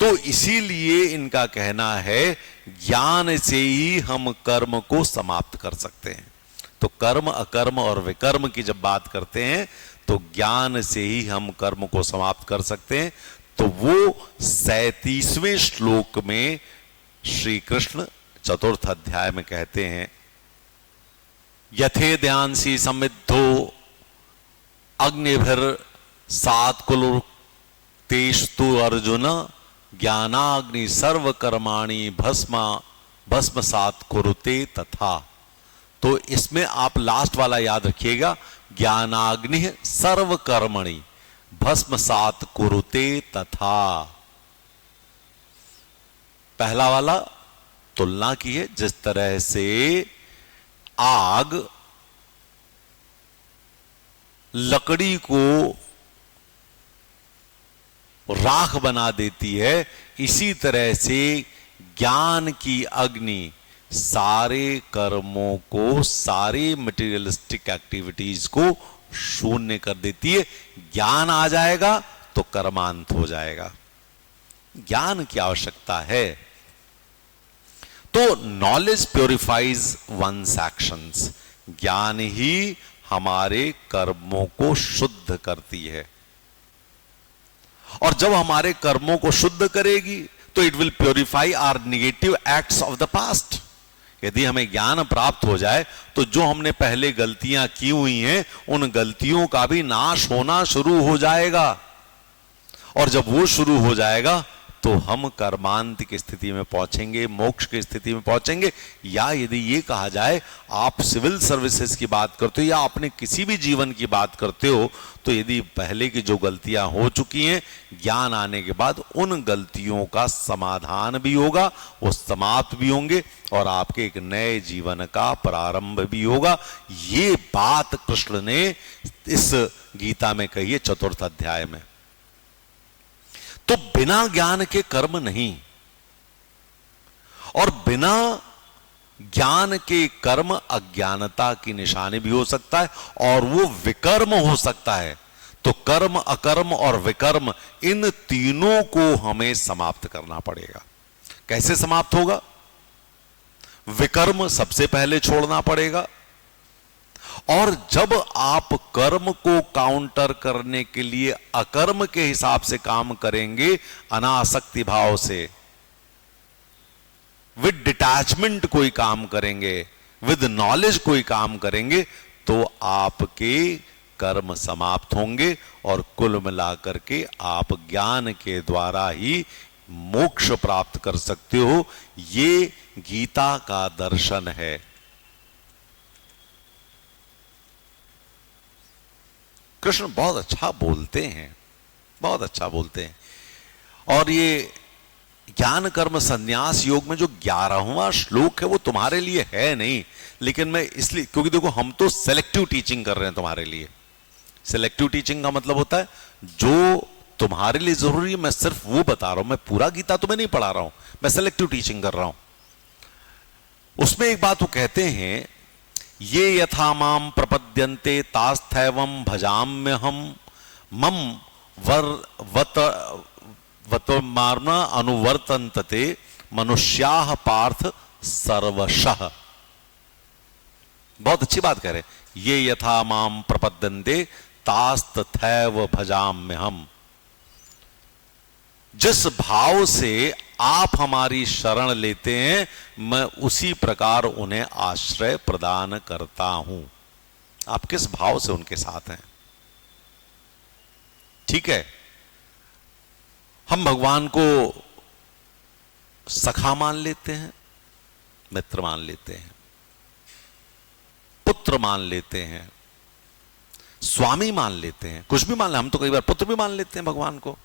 तो इसीलिए इनका कहना है ज्ञान से ही हम कर्म को समाप्त कर सकते हैं. तो कर्म, अकर्म और विकर्म की जब बात करते हैं तो ज्ञान से ही हम कर्म को समाप्त कर सकते हैं. तो वो 37वें श्लोक में श्री कृष्ण चतुर्थ अध्याय में कहते हैं, यथे ध्यांसी समिद्धो अग्निभिर सात्कुल तेस्तु अर्जुन ज्ञानाग्नि सर्व कर्माणि भस्म सात कुरुते तथा. तो इसमें आप लास्ट वाला याद रखिएगा, ज्ञानाग्नि सर्व कर्मणि भस्म सात कुरुते तथा. पहला वाला तुलना की है, जिस तरह से आग लकड़ी को राख बना देती है, इसी तरह से ज्ञान की अग्नि सारे कर्मों को, सारी मटेरियलिस्टिक एक्टिविटीज को शून्य कर देती है. ज्ञान आ जाएगा तो कर्मांत हो जाएगा. ज्ञान की आवश्यकता है. तो नॉलेज प्योरिफाइज वंस एक्शंस. ज्ञान ही हमारे कर्मों को शुद्ध करती है, और जब हमारे कर्मों को शुद्ध करेगी तो it will purify our negative acts of the past. यदि हमें ज्ञान प्राप्त हो जाए तो जो हमने पहले गलतियां की हुई हैं उन गलतियों का भी नाश होना शुरू हो जाएगा. और जब वो शुरू हो जाएगा तो हम कर्मांत की स्थिति में पहुंचेंगे, मोक्ष की स्थिति में पहुंचेंगे. या यदि ये कहा जाए, आप सिविल सर्विसेज की बात करते हो या अपने किसी भी जीवन की बात करते हो, तो यदि पहले की जो गलतियां हो चुकी हैं, ज्ञान आने के बाद उन गलतियों का समाधान भी होगा, वो समाप्त भी होंगे और आपके एक नए जीवन का प्रारंभ भी होगा. ये बात कृष्ण ने इस गीता में कही है चतुर्थ अध्याय में. तो बिना ज्ञान के कर्म नहीं, और बिना ज्ञान के कर्म अज्ञानता की निशानी भी हो सकता है और वो विकर्म हो सकता है. तो कर्म, अकर्म और विकर्म, इन तीनों को हमें समाप्त करना पड़ेगा. कैसे समाप्त होगा? विकर्म सबसे पहले छोड़ना पड़ेगा, और जब आप कर्म को काउंटर करने के लिए अकर्म के हिसाब से काम करेंगे, अनासक्ति भाव से, विद डिटैचमेंट कोई काम करेंगे, विद नॉलेज कोई काम करेंगे, तो आपके कर्म समाप्त होंगे और कुल मिलाकर के आप ज्ञान के द्वारा ही मोक्ष प्राप्त कर सकते हो. ये गीता का दर्शन है. कृष्ण बहुत अच्छा बोलते हैं, बहुत अच्छा बोलते हैं. और ये ज्ञान कर्म संन्यास योग में जो 11वां श्लोक है वो तुम्हारे लिए है नहीं, लेकिन मैं इसलिए, क्योंकि देखो हम तो सेलेक्टिव टीचिंग कर रहे हैं तुम्हारे लिए. सेलेक्टिव टीचिंग का मतलब होता है जो तुम्हारे लिए जरूरी है मैं सिर्फ वो बता रहा हूं. मैं पूरा गीता तुम्हें नहीं पढ़ा रहा हूं, मैं सेलेक्टिव टीचिंग कर रहा हूं. उसमें एक बात वो कहते हैं, ये यथा माम प्रपद्यन्ते तास्थैवं भजाम्य हम मम वर वत वतमार्न अनुवर्तन्ते मनुष्याः पार्थ सर्वशः। बहुत अच्छी बात कह रहे हैं। ये यथा माम प्रपद्यन्ते तास्तथैव भजाम्य हम। जिस भाव से आप हमारी शरण लेते हैं, मैं उसी प्रकार उन्हें आश्रय प्रदान करता हूं। आप किस भाव से उनके साथ हैं? ठीक है, हम भगवान को सखा मान लेते हैं, मित्र मान लेते हैं, पुत्र मान लेते हैं, स्वामी मान लेते हैं, कुछ भी मान ले। हम तो कई बार पुत्र भी मान लेते हैं भगवान को,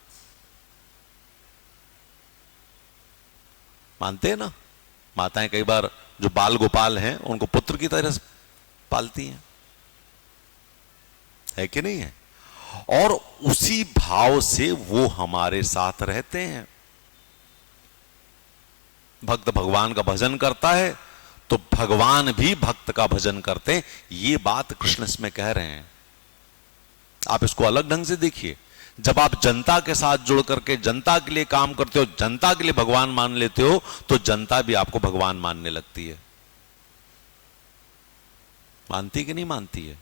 मानते हैं ना। माताएं कई बार जो बाल गोपाल हैं उनको पुत्र की तरह पालती हैं, है कि नहीं है? और उसी भाव से वो हमारे साथ रहते हैं। भक्त भगवान का भजन करता है तो भगवान भी भक्त का भजन करते हैं। ये बात कृष्ण इसमें कह रहे हैं। आप इसको अलग ढंग से देखिए। जब आप जनता के साथ जुड़ करके जनता के लिए काम करते हो, जनता के लिए भगवान मान लेते हो, तो जनता भी आपको भगवान मानने लगती है। मानती कि नहीं मानती है?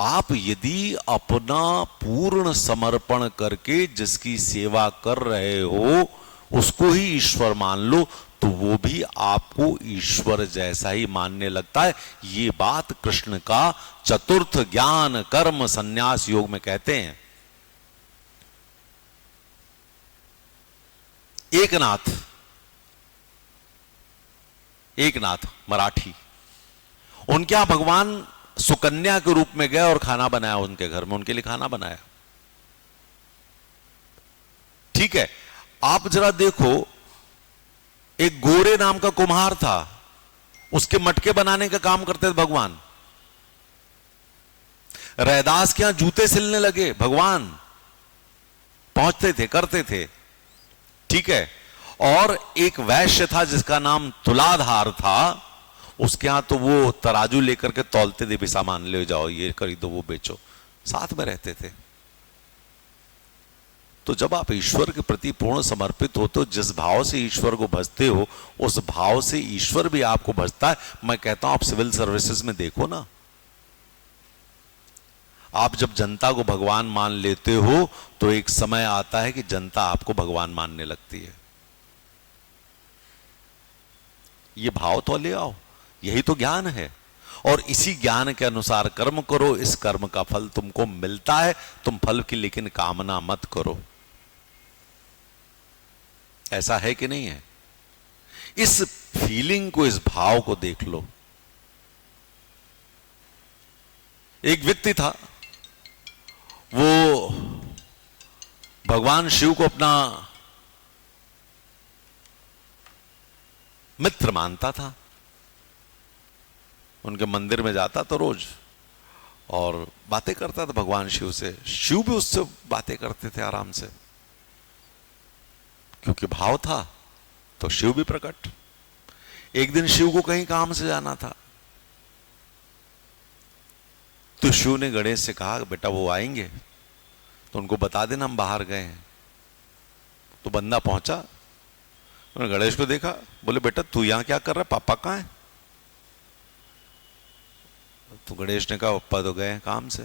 आप यदि अपना पूर्ण समर्पण करके जिसकी सेवा कर रहे हो उसको ही ईश्वर मान लो, तो वो भी आपको ईश्वर जैसा ही मानने लगता है। ये बात कृष्ण का चतुर्थ ज्ञान कर्म संन्यास योग में कहते हैं। एकनाथ मराठी, उनके यहां भगवान सुकन्या के रूप में गए और खाना बनाया, उनके घर में उनके लिए खाना बनाया। ठीक है, आप जरा देखो, एक गोरे नाम का कुम्हार था, उसके मटके बनाने का काम करते थे भगवान। रैदास के यहां जूते सिलने लगे, भगवान पहुंचते थे, करते थे। ठीक है, और एक वैश्य था जिसका नाम तुलाधार था, उसके यहां तो वो तराजू लेकर के तौलते थे, भी सामान ले जाओ, ये खरीदो, वो बेचो, साथ में रहते थे। तो जब आप ईश्वर के प्रति पूर्ण समर्पित हो तो जिस भाव से ईश्वर को भजते हो उस भाव से ईश्वर भी आपको भजता है। मैं कहता हूं आप सिविल सर्विसेज में देखो ना, आप जब जनता को भगवान मान लेते हो तो एक समय आता है कि जनता आपको भगवान मानने लगती है। ये भाव तो ले आओ, यही तो ज्ञान है। और इसी ज्ञान के अनुसार कर्म करो, इस कर्म का फल तुमको मिलता है। तुम फल की लेकिन कामना मत करो। ऐसा है कि नहीं है? इस फीलिंग को, इस भाव को देख लो। एक व्यक्ति था, वो भगवान शिव को अपना मित्र मानता था। उनके मंदिर में जाता तो रोज और बातें करता था भगवान शिव से। शिव भी उससे बातें करते थे आराम से, क्योंकि भाव था तो शिव भी प्रकट। एक दिन शिव को कहीं काम से जाना था, तो शिव ने गणेश से कहा, बेटा वो आएंगे तो उनको बता देना हम बाहर गए हैं। तो बंदा पहुंचा, उन्होंने गणेश को देखा, बोले बेटा तू यहां क्या कर रहा है, पापा कहां है? तो गणेश ने कहा पापा तो गए हैं काम से।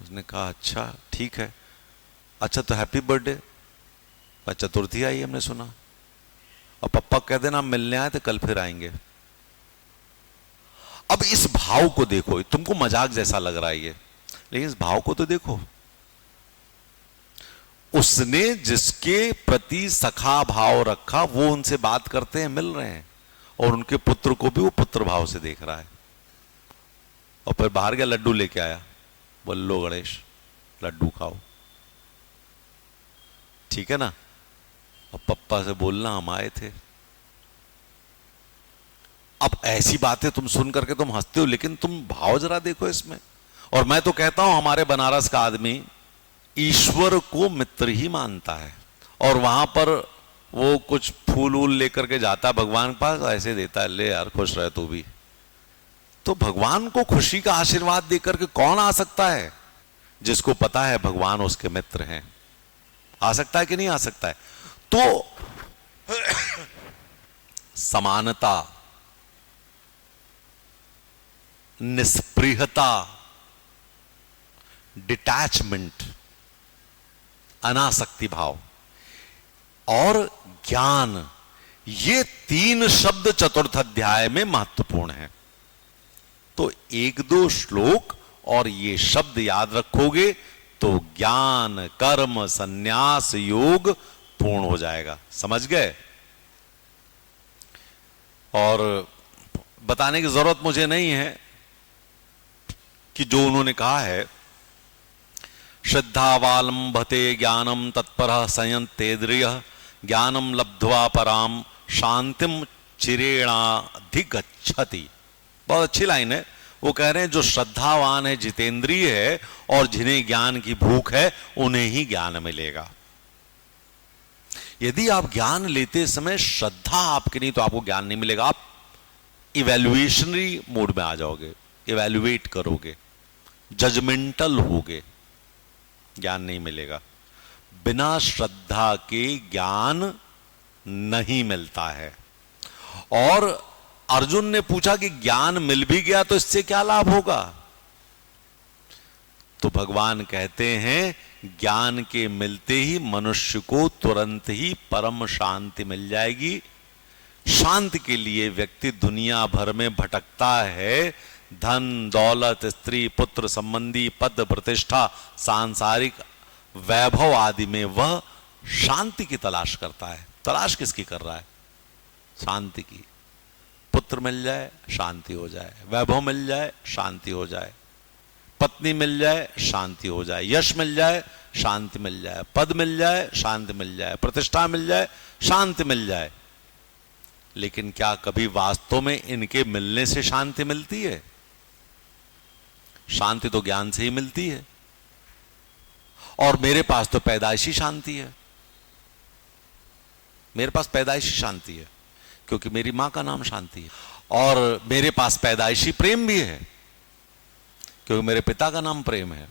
उसने कहा अच्छा ठीक है, अच्छा तो हैप्पी बर्थडे, चतुर्थी आई हमने सुना, और पप्पा कह देना मिलने आए तो कल फिर आएंगे। अब इस भाव को देखो, तुमको मजाक जैसा लग रहा है ये, लेकिन इस भाव को तो देखो। उसने जिसके प्रति सखा भाव रखा वो उनसे बात करते हैं, मिल रहे हैं, और उनके पुत्र को भी वो पुत्र भाव से देख रहा है। और फिर बाहर गया, लड्डू लेके आया, बोल लो गणेश लड्डू खाओ, ठीक है ना। और पप्पा से बोलना हम आए थे। अब ऐसी बातें तुम सुन करके तुम हंसते हो, लेकिन तुम भाव जरा देखो इसमें। और मैं तो कहता हूं हमारे बनारस का आदमी ईश्वर को मित्र ही मानता है, और वहां पर वो कुछ फूल वूल लेकर के जाता भगवान के पास, ऐसे देता है, ले यार खुश रहे तू भी। तो भगवान को खुशी का आशीर्वाद देकर के कौन आ सकता है? जिसको पता है भगवान उसके मित्र हैं। आ सकता है कि नहीं आ सकता है? तो समानता, निस्पृहता, डिटैचमेंट, अनासक्ति भाव और ज्ञान, ये 3 शब्द चतुर्थ अध्याय में महत्वपूर्ण है। तो 1-2 श्लोक और ये शब्द याद रखोगे तो ज्ञान कर्म संन्यास योग पूर्ण हो जाएगा। समझ गए? और बताने की जरूरत मुझे नहीं है कि जो उन्होंने कहा है, श्रद्धावालंबते ज्ञानम तत्परः संयंतेन्द्रियः ज्ञानम लब्ध्वा पराम शांतिम चिरेणाधिगच्छति। बहुत अच्छी लाइन है। वो कह रहे हैं जो श्रद्धावान है, जितेंद्रिय है और जिन्हें ज्ञान की भूख है, उन्हें ही ज्ञान मिलेगा। यदि आप ज्ञान लेते समय श्रद्धा आपकी नहीं तो आपको ज्ञान नहीं मिलेगा। आप इवैल्यूएशनरी मोड में आ जाओगे, इवैल्यूएट करोगे, जजमेंटल होगे, ज्ञान नहीं मिलेगा। बिना श्रद्धा के ज्ञान नहीं मिलता है। और अर्जुन ने पूछा कि ज्ञान मिल भी गया तो इससे क्या लाभ होगा? तो भगवान कहते हैं ज्ञान के मिलते ही मनुष्य को तुरंत ही परम शांति मिल जाएगी। शांति के लिए व्यक्ति दुनिया भर में भटकता है, धन दौलत स्त्री पुत्र संबंधी पद प्रतिष्ठा सांसारिक वैभव आदि में वह शांति की तलाश करता है। तलाश किसकी कर रहा है? शांति की। पुत्र मिल जाए शांति हो जाए, वैभव मिल जाए शांति हो जाए, पत्नी मिल जाए शांति हो जाए, यश मिल जाए शांति मिल जाए, पद मिल जाए शांति मिल जाए, प्रतिष्ठा मिल जाए शांति मिल जाए। लेकिन क्या कभी वास्तव में इनके मिलने से शांति मिलती है? शांति तो ज्ञान से ही मिलती है। और मेरे पास तो पैदाइशी शांति है। मेरे पास पैदाइशी शांति है क्योंकि मेरी मां का नाम शांति है। और मेरे पास पैदाइशी प्रेम भी है क्योंकि मेरे पिता का नाम प्रेम है।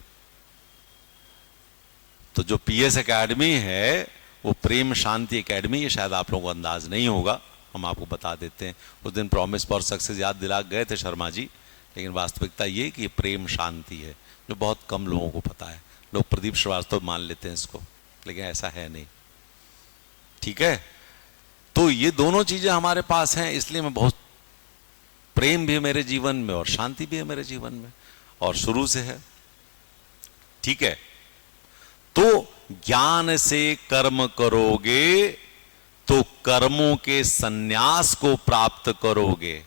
तो जो पीएस एकेडमी है वो प्रेम शांति एकेडमी, ये शायद आप लोगों को अंदाज नहीं होगा, हम आपको बता देते हैं। उस दिन प्रॉमिस फॉर सक्सेस याद दिला गए थे शर्मा जी, लेकिन वास्तविकता ये कि प्रेम शांति है, जो बहुत कम लोगों को पता है। लोग प्रदीप श्रीवास्तव मान लेते हैं इसको, लेकिन ऐसा है नहीं। ठीक है? तो ये दोनों चीजें हमारे पास हैं, इसलिए मैं बहुत, प्रेम भी है मेरे जीवन में और शांति भी है मेरे जीवन में, और शुरू से है। ठीक है? तो ज्ञान से कर्म करोगे तो कर्मों के संन्यास को प्राप्त करोगे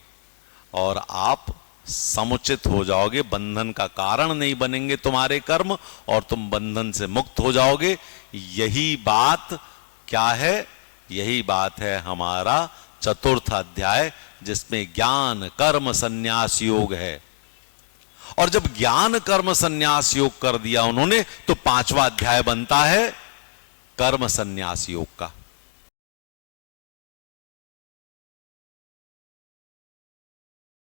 और आप समुचित हो जाओगे। बंधन का कारण नहीं बनेंगे तुम्हारे कर्म और तुम बंधन से मुक्त हो जाओगे। यही बात क्या है? यही बात है हमारा चतुर्थ अध्याय, जिसमें ज्ञान कर्म संन्यास योग है। और जब ज्ञान कर्म संन्यास योग कर दिया उन्होंने, तो 5वां अध्याय बनता है कर्म संन्यास योग का।